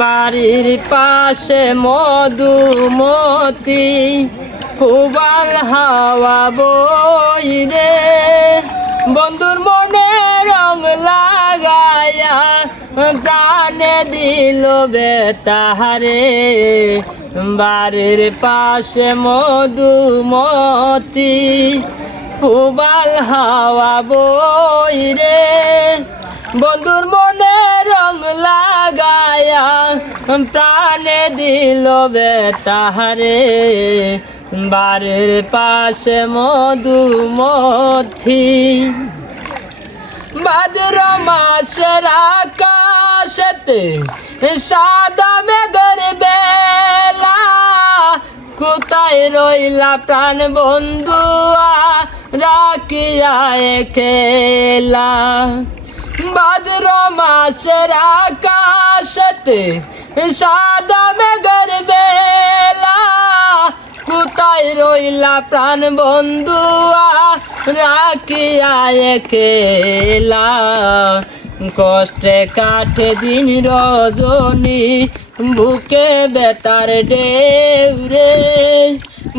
বাড়ির পাশে মধুমতি, ফুবাল হাওয়া বই রে। বন্ধুর মনে রং লাগায়া প্রাণে দিল বেতাহারে বাড়ির পাশে মধুমতি, ফুবাল হাওয়া বই রে। বন্ধুর মনে প্রাণে দিল বেতাহারে বাড়ির পাশে মধুমথি ভাদ্র মাসের আকাশতে সাদা মেঘের বেলা। কোথায় রইলা প্রাণ বন্ধুয়া, রাখিয়া খেলা। ভাদ্র মাসের আকাশতে সাদা মেঘের বেলা রইলা প্রাণ বন্ধুয়া? রাখিয়া খেলা কষ্টে কাঠে দিন রজনী, বুকে বেতার ডেউরে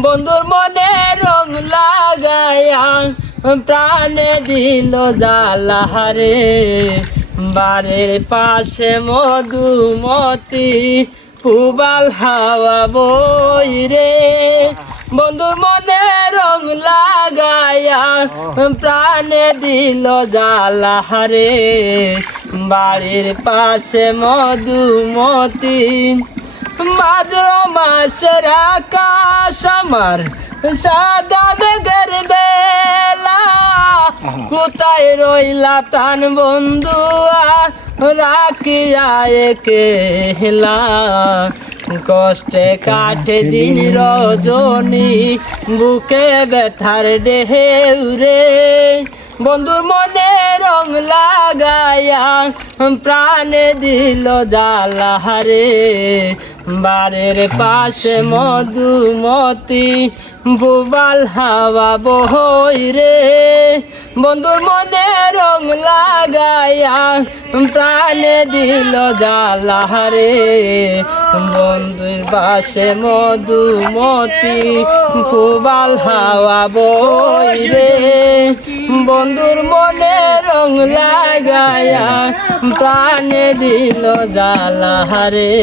বন্ধুর মনে রং লাগায়া, প্রাণে দিল জালাহারে বাড়ির পাশে মধুমতি পুবাল হাওয়া বই রে। বন্ধুর মনে রং লাগায়া প্রাণে দিল জালাহারে বাড়ির পাশে মধুমতি ভাদ্র মাসের আকাশ আমার সাদা বেগের কোথায় রইলা তান বন্ধুয়া রাখিয়া হেলা। কষ্টে কাটে দিন রজনী বুকে ব্যথার ডেহেউরে বন্ধুর মনে রং লাগায়া প্রাণে দিল জালাহারে বারের পাশে মধুমতি বুবাল হাওয়া বহই রে। বন্ধুর মনে রং লাগায়া প্রাণে দিল জালাহারে বন্ধুর পাশে মধুমতি ফুবাল হাওয়া বই রে। বন্ধুর মনে রং লাগায়া প্রাণে দিল জালাহারে